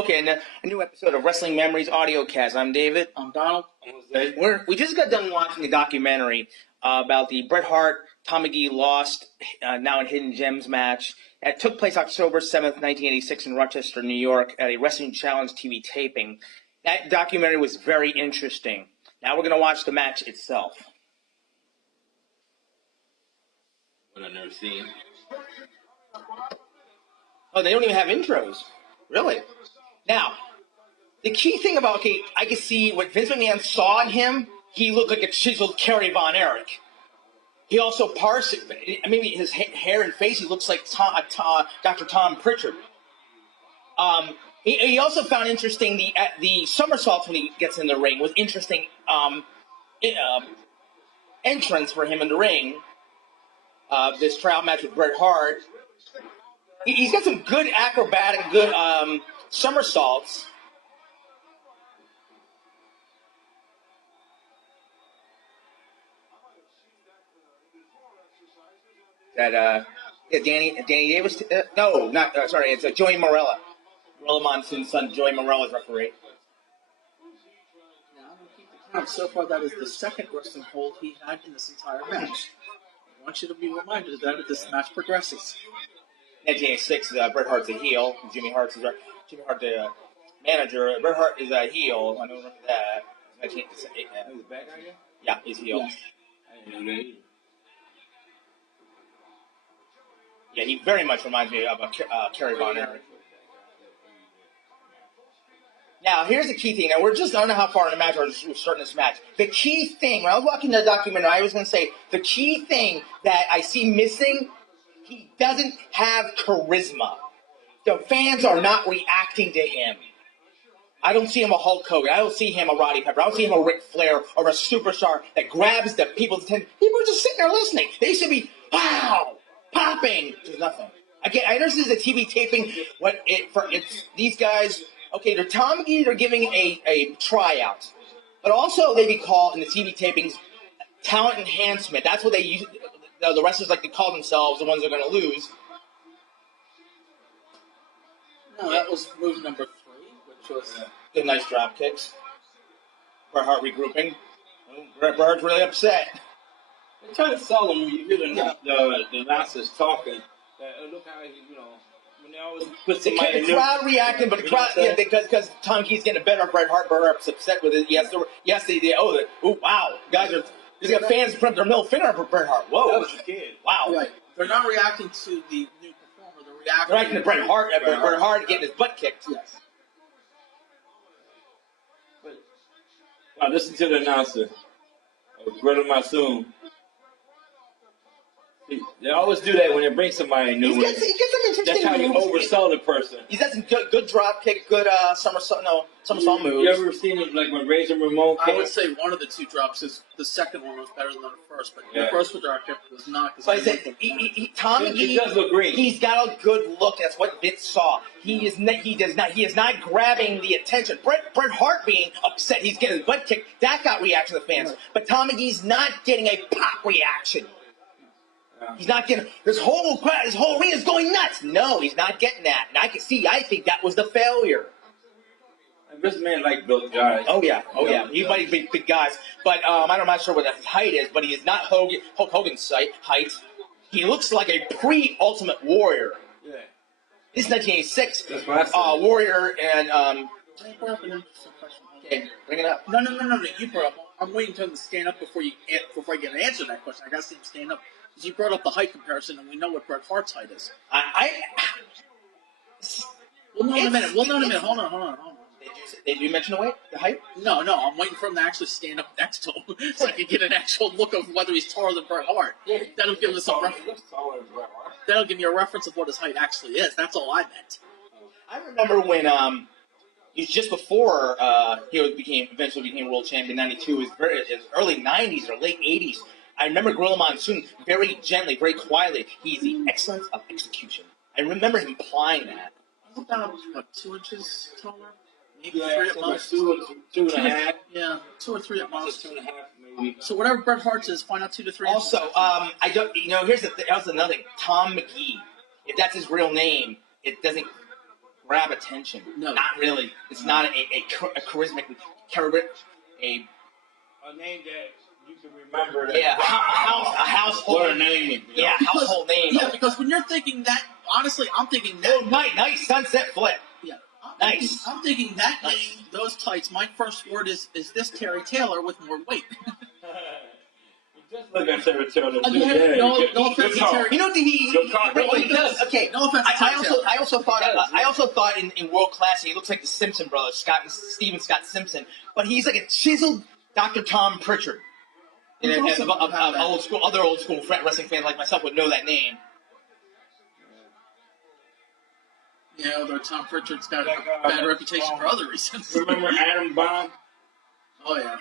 Okay, and a new episode of Wrestling Memories Audiocast. I'm David. I'm Donald. I'm Jose. We just got done watching a documentary about the Bret Hart, Tom McGee lost now in Hidden Gems match. It took place October 7th, 1986 in Rochester, New York at a Wrestling Challenge TV taping. That documentary was very interesting. Now we're going to watch the match itself. What I've never seen. Oh, they don't even have intros. Really? Now, the key thing about, I can see what Vince McMahon saw in him. He looked like a chiseled Kerry Von Erich. He also parsed it. Maybe his hair and face, he looks like Dr. Tom Pritchard. He also found interesting the somersaults when he gets in the ring was interesting entrance for him in the ring. This tryout match with Bret Hart. He's got some good acrobatic, good somersaults. That Danny Davis. No, not sorry. It's Joey Morella. Gorilla Monsoon's son, Joey Morella, is referee. Now, I'm going to keep the count. So far, that is the second wrestling hold he had in this entire match. I want you to be reminded that as this match progresses. 1986, Bret Hart's a heel. Jimmy Hart, the manager. Bret Hart is a heel. I don't remember that. Who's the bad guy again? Yeah, he's a heel. Yes. I didn't know that either. Yeah, he very much reminds me of Kerry Von Erich. Now, here's the key thing. Now, I don't know how far in the match we're starting this match. The key thing, when I was watching the documentary, I was going to say, the key thing that I see missing, he doesn't have charisma. The fans are not reacting to him. I don't see him a Hulk Hogan. I don't see him a Roddy Piper. I don't see him a Ric Flair or a superstar that grabs the people's attention. People are just sitting there listening. They should be, wow, popping. There's nothing. Again, I understand the TV taping. It's these guys. Okay, they're Tom McGee. They're giving a tryout, but also they be called in the TV tapings talent enhancement. That's what they use. The wrestlers like to call themselves, the ones that are going to lose. No, that was move number 3, which was Good, nice drop kicks. Bret Hart regrouping. Bret Hart's really upset. They try to sell them when you hear the announcers talking. Look how when they always put somebody in the crowd reacting, but the crowd, yeah, because Tom Keith's getting better. Bret Hart's upset with it. Yes, wow, guys are. He's got fans putting their middle finger on Bret Hart. Whoa, that was a kid. Wow. right. They're not reacting to the new performer. They're reacting to Bret Hart. Bret Hart getting his butt kicked. Yes. Now listen to the announcer. Gorilla Monsoon. They always do that when they bring somebody new. He gets some interesting That's how you oversell the person. He's got some good drop kick, good somersault moves. You ever seen it like when Razor Ramon came? I would say one of the 2 drops is the second one was better than the first, but the first drop kick was not. But I said, Tom McGee, he does look green. He's got a good look. That's what Vince saw. He is not grabbing the attention. Bret Hart being upset, he's getting his butt kicked. That got reaction to the fans. Right. But Tom McGee's not getting a pop reaction. He's not getting this whole arena is going nuts. No, he's not getting that. And I think that was the failure. This man like built guys. Oh yeah. He might be big guys, but I'm not sure what his height is. But he is not Hulk Hogan's height. He looks like a pre-Ultimate Warrior. Yeah. This is 1986 Warrior and Okay, bring it up. No. You brought up. I'm waiting for him to stand up before I get an answer to that question. I got to see him stand up. Because you brought up the height comparison, and we know what Bret Hart's height is. We'll know in a minute. Hold on. Did you mention the height? No. I'm waiting for him to actually stand up next to him so I can get an actual look of whether he's taller than Bret Hart. Yeah, that'll give us a reference. That'll give me a reference of what his height actually is. That's all I meant. I remember when he was just before he eventually became world champion in '92. It was early '90s or late '80s. I remember Gorilla Monsoon very gently, very quietly. He's the excellence of execution. I remember him implying that. He's about 2 inches taller. Maybe 3 at most. 2.5. Yeah, 2 or 3 at most. 2.5 maybe. So whatever Bret Hart's is, find out 2 to 3. Also, I don't. Here's the thing. That was another thing. Tom McGee. If that's his real name, it doesn't grab attention. No. Not really. It's not a charismatic, a name that you can remember. That a household. What a name. You know? Yeah, household name. Yeah, because when you're thinking that, honestly, I'm thinking that. Oh, nice sunset flip. Yeah. Nice. I'm thinking that name, those tights, my first word is this Terry Taylor with more weight? Just look at Terry Taylor. No offense to Terry. You know, okay. No offense to Terry Taylor. I also thought in World Class he looks like the Simpson brothers, Stephen Scott Simpson, but he's like a chiseled Dr. Tom Pritchard. And other old school wrestling fans like myself would know that name. Yeah, although Tom Pritchard's got a bad reputation for other reasons. Remember Adam Bomb? Oh, yeah.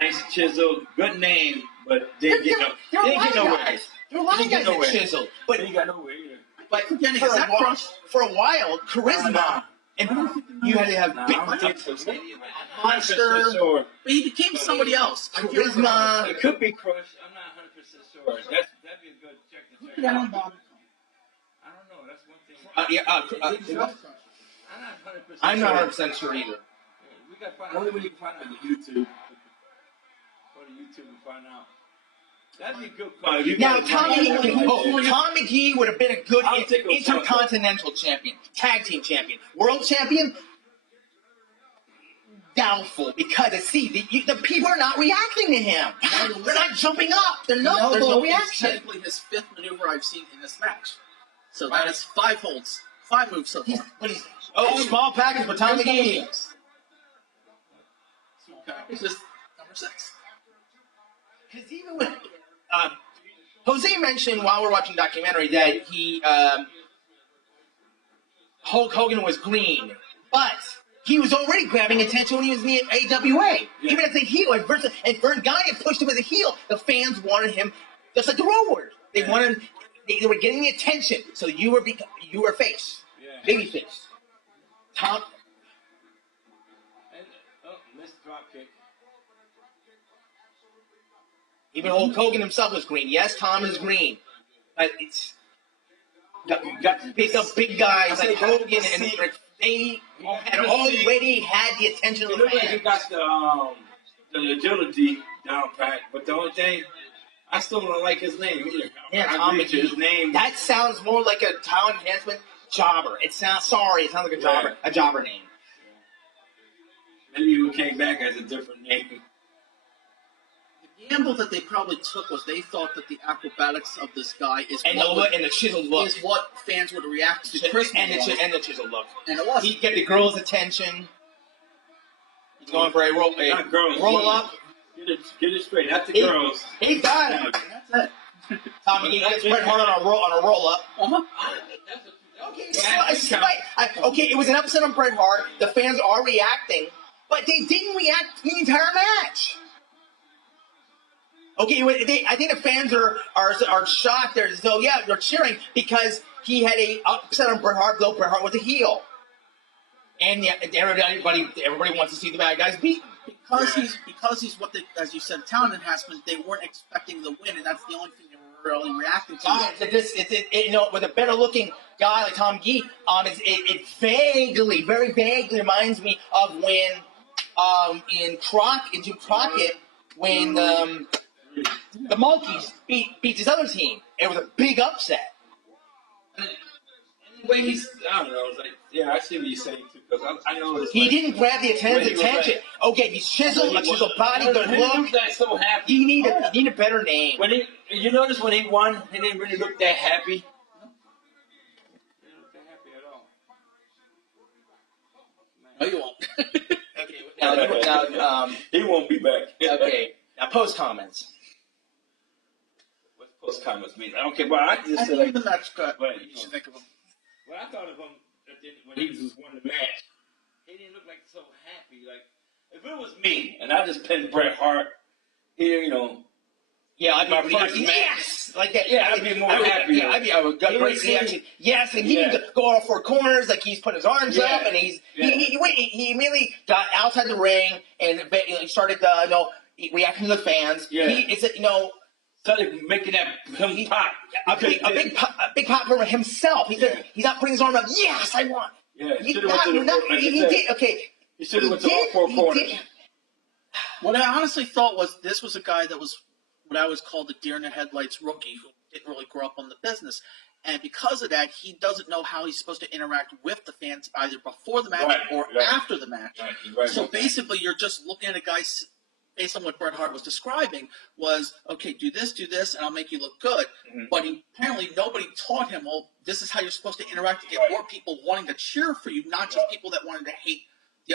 Nice chisel, good name, but didn't get nowhere. There are a lot of guys that chiseled, but he got nowhere either. But for a while, charisma, and you had to have big monster. Sure. But he became somebody else. Charisma. It could be Crush. I'm not 100% sure. That'd be a good check to check out. I don't know. That's one thing. I'm not 100% sure either. We got to find out. Only way you can find out on YouTube. Go to YouTube and find out. That'd be a good fight. Now, Tom McGee would have been a good intercontinental champion, tag team champion, world champion. Doubtful, because the people are not reacting to him. They're not jumping up. There's no reaction. Technically, his fifth maneuver I've seen in this match. So that is 5 holds, 5 moves so far. Small package for Tom McGee. Small package is number 6. Because even when Jose mentioned while we're watching the documentary that Hulk Hogan was green, but he was already grabbing attention when he was in the AWA. Yeah. Even as a heel, and Vern Guy had pushed him as a heel. The fans wanted him just like the Road Warriors. They wanted him. They were getting the attention. So you were face, baby face. Tom. Missed drop kick. Even Hulk Hogan himself was green. Yes, Tom is green, but it's got to pick up big guys like Hogan and they had already had the attention of the fans. He got the agility down pat, but the only thing, I still don't like his name either. Yeah, Tom McGee. His name. That sounds more like a talent enhancement jobber. It sounds like a jobber name. Maybe he came back as a different name. The gamble that they probably took was they thought that the acrobatics of this guy is and the chiseled look is what fans would react to. And the chiseled look. And it was. He'd get the girls' attention. He's going for a roll up. Get it straight. That's the girls. He got it. That's it. Tom McGee gets Bret Hart on a roll up. Okay, it was an upset on Bret Hart. The fans are reacting, but they didn't react the entire match. Okay, I think the fans are shocked. They're cheering because he had a upset on Bret Hart, though Bret Hart was a heel. And everybody wants to see the bad guys beaten. Because he's what they, as you said, talent enhancement. They weren't expecting the win, and that's the only thing they were really reacting to. With a better looking guy like Tom McGee, it very vaguely reminds me of when in Crockett when the Monkeys beat his other team. It was a big upset. And the way I don't know, it's like, I see what you're saying too, because I know he didn't grab the attention. Okay, he's chiseled, a chiseled body, good look. So happy. You need a better name. You notice when he won, he didn't really look that happy. He didn't look that happy at all. No, you won't. Okay, now he won't be back. Okay, now post comments. What's post comments mean? Okay, well I just said like the match cut. But you should think of him. Well, I thought of him when he just won the match. He didn't look like so happy. Like if it was me and I just pinned Bret Hart here, Yeah, I'd be my first match. Yes, like that. Yeah, I'd be more happy. Yeah, I would get great reaction. Yes, and he didn't go all 4 corners like he's put his arms up, and he immediately got outside the ring and he started reacting to the fans. Yeah, started making that pop. A big pop for himself. He said he's not putting his arm up. Yes, I won. Yeah, he should have went to the like he did. Okay, he should have went to all four corners. What I honestly thought was this was a guy that was what I would call the deer in the headlights rookie who didn't really grow up on the business. And because of that, he doesn't know how he's supposed to interact with the fans either before the match or after the match. Right, so basically, you're just looking at a guy, based on what Bret Hart was describing, was, okay, do this, and I'll make you look good. Mm-hmm. But apparently nobody taught him, well, this is how you're supposed to interact to get more people wanting to cheer for you, not just people that wanted to hate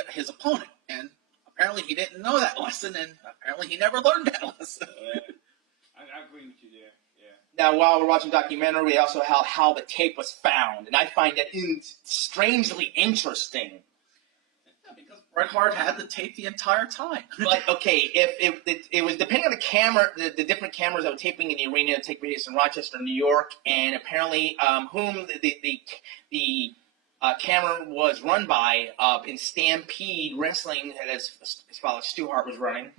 his opponent. And apparently he didn't know that lesson, and apparently he never learned that lesson. I agree with you there. Now, while we're watching the documentary, we also how the tape was found, and I find that strangely interesting. Yeah, because Bret Hart had the tape the entire time. Like, okay, if it was depending on the camera, the different cameras that were taping in the arena that take place in Rochester, New York, and apparently whom the camera was run by in Stampede Wrestling, as his father Stu Hart was running.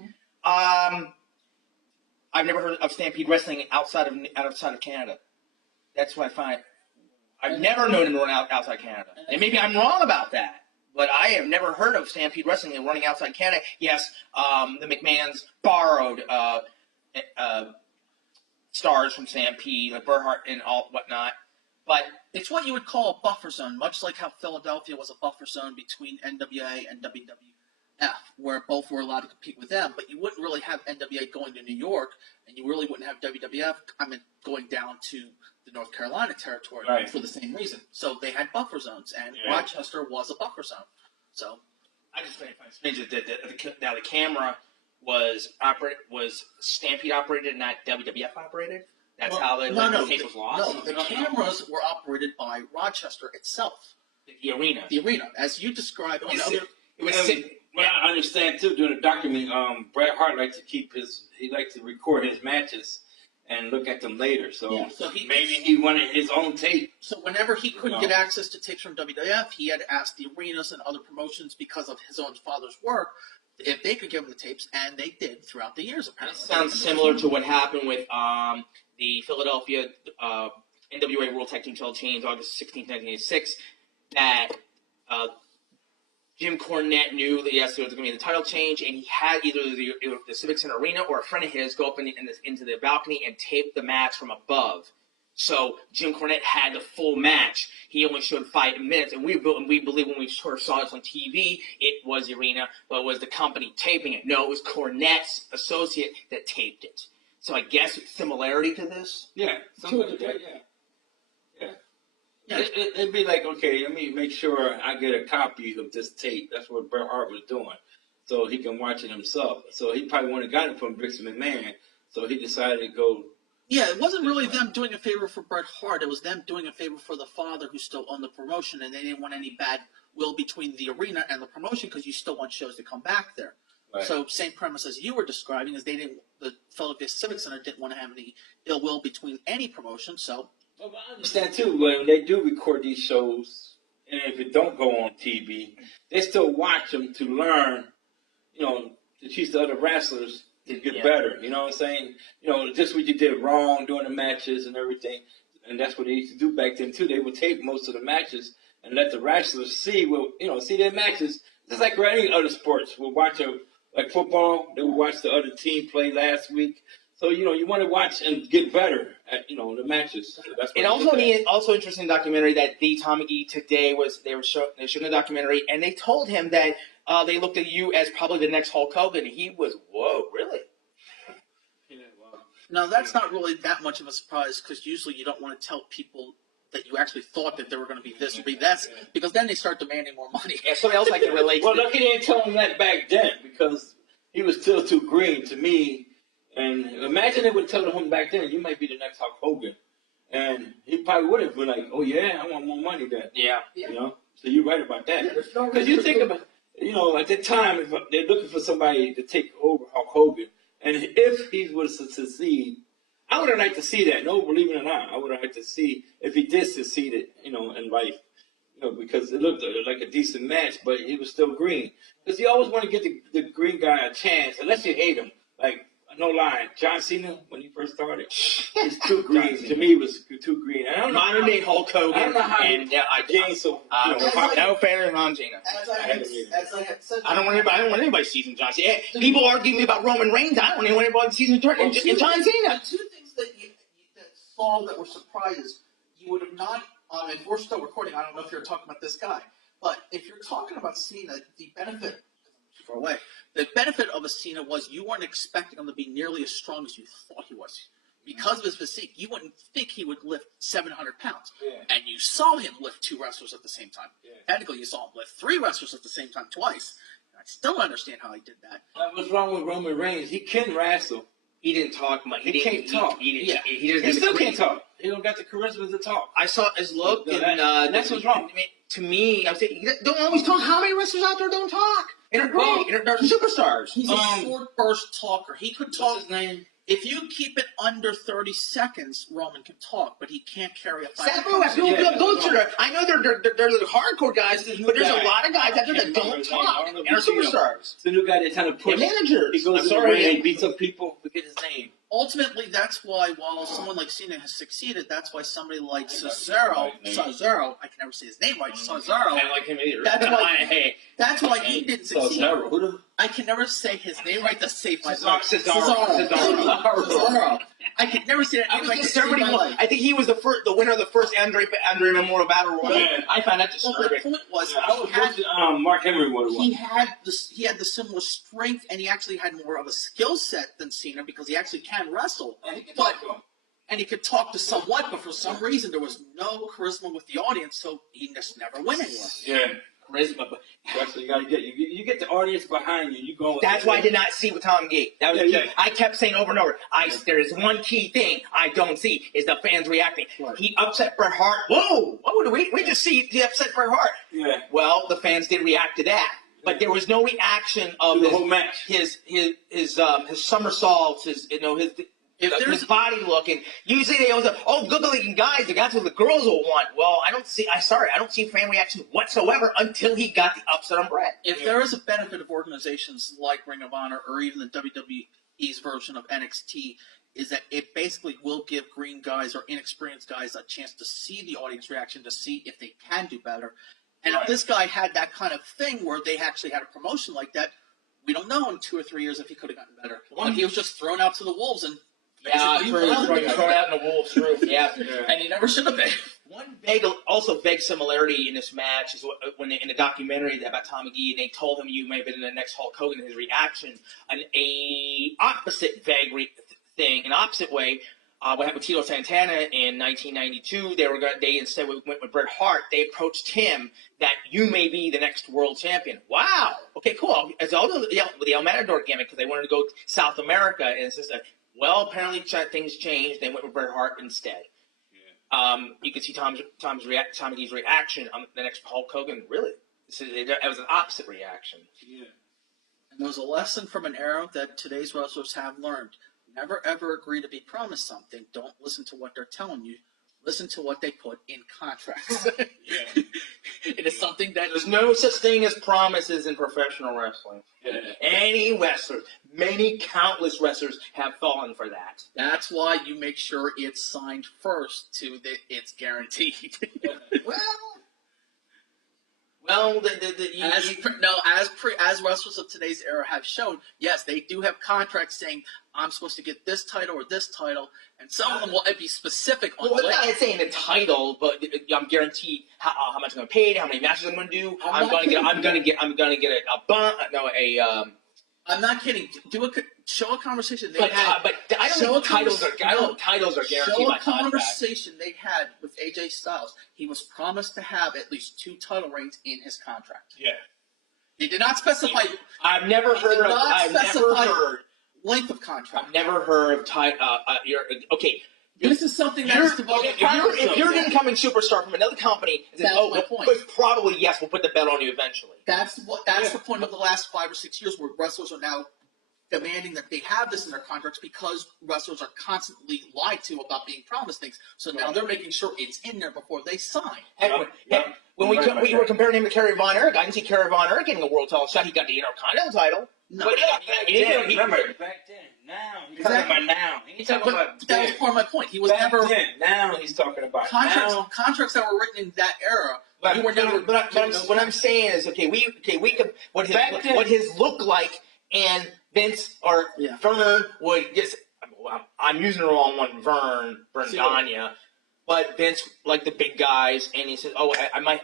I've never heard of Stampede Wrestling outside of Canada. That's what I find. I've never known him to run outside Canada. And maybe I'm wrong about that, but I have never heard of Stampede Wrestling running outside Canada. Yes, the McMahons borrowed stars from Stampede, like Bret Hart and all whatnot. But it's what you would call a buffer zone, much like how Philadelphia was a buffer zone between NWA and WWF, where both were allowed to compete with them, but you wouldn't really have NWA going to New York, and you really wouldn't have WWF going down to the North Carolina territory for the same reason. So they had buffer zones, and Rochester was a buffer zone. So I just find it strange that now the camera was Stampede operated, not WWF operated. That's how the tape was lost. No, the cameras were operated by Rochester itself. The arena. The arena, as you described. What I understand too, during the documentary, Bret Hart likes to record his matches and look at them later. So maybe he wanted his own tape. So whenever he couldn't get access to tapes from WWF, he had asked the arenas and other promotions because of his own father's work if they could give him the tapes, and they did throughout the years. Apparently, that sounds similar to what happened with the Philadelphia NWA World Tag Team Title Change, August 16, 1986. That Jim Cornette knew that yes, there was going to be the title change, and he had either the Civic Center Arena or a friend of his go up into the balcony and tape the match from above. So Jim Cornette had the full match. He only showed 5 minutes, and we believe when we first saw this on TV, it was the arena, but it was the company taping it. No, it was Cornette's associate that taped it. So I guess similarity to this. Yeah, something like that. Yeah. It'd be like, okay, let me make sure I get a copy of this tape. That's what Bret Hart was doing, so he can watch it himself. So he probably would have gotten it from Briggs McMahon, so he decided to go. Yeah, it wasn't really them doing a favor for Bret Hart. It was them doing a favor for the father who still owned the promotion, and they didn't want any bad will between the arena and the promotion because you still want shows to come back there. Right. So same premise as you were describing is the Philadelphia Civic Center didn't want to have any ill will between any promotion, so. Well, I understand too, when they do record these shows, and if it don't go on TV, they still watch them to learn, to teach the other wrestlers to get better. You know what I'm saying? Just what you did wrong during the matches and everything. And that's what they used to do back then too. They would tape most of the matches and let the wrestlers see their matches. Just like any other sports. We'll watch like football, they would watch the other team play last week. So, you want to watch and get better at, the matches. So that's also interesting documentary that Tom McGee today they were showing the documentary, and they told him that they looked at you as probably the next Hulk Hogan. And he was, whoa, really? Yeah, wow. No, that's not really that much of a surprise because usually you don't want to tell people that you actually thought that they were going to be this or be that, because then they start demanding more money. Yeah, somebody else I can relate to. Well, look, he didn't tell him that back then because he was still too green to me. And imagine they would tell him back then, you might be the next Hulk Hogan. And he probably would have been like, oh, yeah, I want more money then. Yeah. So you're right about that. Because you think about, at that time, if they're looking for somebody to take over Hulk Hogan, and if he was to succeed, I would have liked to see that. No, believe it or not, I would have liked to see if he did succeed, in life. Because it looked like a decent match, but he was still green. Because you always want to get the green guy a chance, unless you hate him. Like, no lie. John Cena, when he first started, it's too green. To me, it was too green. I don't know. Modern day Hulk Hogan. I don't know how and I gained so. no fan of John Cena. As I had said, I don't want anybody season John Cena. People argue me about Roman Reigns. I don't want anybody season John Cena. The two things that you saw that were surprises, you would have not. If we're still recording, I don't know if you're talking about this guy, but if you're talking about Cena, the benefit. Far away. The benefit of a Cena was you weren't expecting him to be nearly as strong as you thought he was. Because of his physique, you wouldn't think he would lift 700 pounds. Yeah. And you saw him lift 2 wrestlers at the same time. Yeah. Technically, you saw him lift 3 wrestlers at the same time twice. And I still don't understand how he did that. What's wrong with Roman Reigns? He can wrestle. He didn't talk much. He can't talk. He still can't talk. He don't got the charisma to talk. I saw his look, No, and that's what's wrong. To me, I'm saying, don't always talk. How many wrestlers out there don't talk? And they're great. And they're superstars. He's a short burst talker. He could talk. What's his name? If you keep it under 30 seconds, Roman can talk, but he can't carry a fight. I know they're the hardcore guys, but there's a lot of guys out there that don't talk and are superstars. It's the new guy they're trying to push. Managers. He goes to the ring and he beats up people. Forget his name. Ultimately, that's why, while someone like Cena has succeeded, that's why somebody like Cesaro, I can never say his name right, Cesaro. I don't like him either. That's why he didn't succeed. Cesaro. I can never say his name right to save my life. Cesaro. I can never say that name right to save my life. I think he was the winner of the first Andre Memorial Battle Royal. Yeah. I found that disturbing. The point was, Mark Henry would have won. he had the similar strength, and he actually had more of a skill set than Cena because he actually can wrestle. And he could talk to somewhat, but for some reason there was no charisma with the audience, so he just never went anywhere. Yeah. Charisma, but that's what you gotta get. You get the audience behind you. You go. That's why I did not see with Tom Gate. That was I kept saying over and over. There is one key thing I don't see is the fans reacting. Right. He upset Bret Hart. Whoa! What would we just see? He upset Bret Hart. Yeah. Well, the fans did react to that, but there was no reaction of the whole match. His somersaults. His body look, and usually they always good-looking guys. That's what the girls will want. Well, I don't see fan reaction whatsoever until he got the upset on Bret. If there is a benefit of organizations like Ring of Honor or even the WWE's version of NXT, is that it basically will give green guys or inexperienced guys a chance to see the audience reaction, to see if they can do better. And if this guy had that kind of thing where they actually had a promotion like that, we don't know in 2 or 3 years if he could have gotten better. But he was just thrown out to the wolves and thrown out in the wolves' roof. Yeah. And he never should have been. One vague similarity in this match is when in the documentary about Tom McGee, and they told him you may have been the next Hulk Hogan. His reaction, an opposite way. What happened with Tito Santana in 1992? They instead went with Bret Hart. They approached him that you may be the next world champion. Wow. Okay, cool. It's also with the El Matador gimmick because they wanted to go South America, and it's just well, apparently things changed. They went with Bret Hart instead. Yeah. You can see Tom McGee's reaction on the next Hulk Hogan. Really, it was an opposite reaction. Yeah. And there was a lesson from an era that today's wrestlers have learned. Never ever agree to be promised something. Don't listen to what they're telling you. Listen to what they put in contracts. Yeah. It is something that there's no such thing as promises in professional wrestling. Yeah. Any wrestler, countless wrestlers have fallen for that. That's why you make sure it's signed first to that it's guaranteed. As wrestlers of today's era have shown, yes, they do have contracts saying I'm supposed to get this title or this title, and some of them will be specific on. Well, I'm not saying the title, but I'm guaranteed how much I'm going to pay, how many matches I'm going to do. I'm going to get a bump. I'm not kidding. Show a conversation they but had. But I don't think titles are guaranteed. Show a conversation they had with AJ Styles. He was promised to have at least 2 title reigns in his contract. Yeah. He did not specify. I've never heard length of contract. I've never heard of okay. This is something that's devoted. If you're an incoming superstar from another company, my point. But probably yes, we'll put the belt on you eventually. That's the point of the last 5 or 6 years, where wrestlers are now demanding that they have this in their contracts because wrestlers are constantly lied to about being promised things. So now they're making sure it's in there before they sign. When we were comparing him to Kerry Von Erich, I didn't see Kerry Von Erich getting a world title shot. He got the Intercontinental title. No, But back He then, didn't- remember, back then. Now he's talking about now. He ain't talking about but that was then. part of my point. He was Back never then. Now he's talking about contracts. now. Contracts that were written in that era. But, You were never. what I'm saying is, we could what Back then- his look like, and Vince or Yeah. Vern would just. I'm using the wrong one, Vern Gagne, but Vince like the big guys, and he says, "Oh, I might."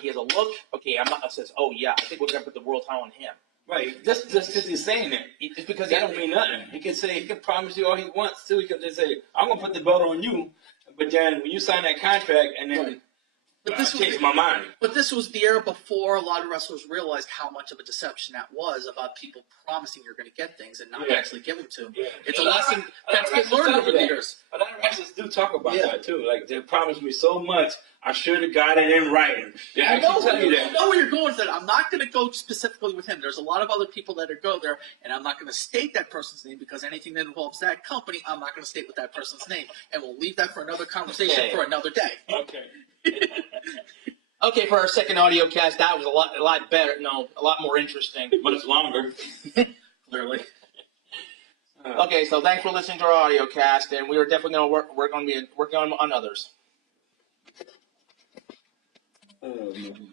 He has a look. Okay, says, "Oh yeah, I think we're gonna put the world title on him." Right. Just because he's saying that. It's because That don't mean nothing. He can say, he can promise you all he wants to. He can just say, I'm going to put the belt on you. But then when you sign that contract and then But I this change my mind. But this was the era before a lot of wrestlers realized how much of a deception that was about people promising you're going to get things and not actually giving to them. Yeah. It's a lesson that's been learned over the years. A lot of wrestlers do talk about that too. Like, they promised me so much, I should have got it in writing. They I actually tell you I that. know where you're going with that. I'm not going to go specifically with him. There's a lot of other people that go there, and I'm not going to state that person's name because anything that involves that company, I'm not going to state with that person's name. And we'll leave that for another conversation for another day. Okay. Okay, for our second audio cast, that was a lot better. No, a lot more interesting. Much longer. Clearly. Okay, so thanks for listening to our audio cast, and we are definitely going to work on others. Oh, man.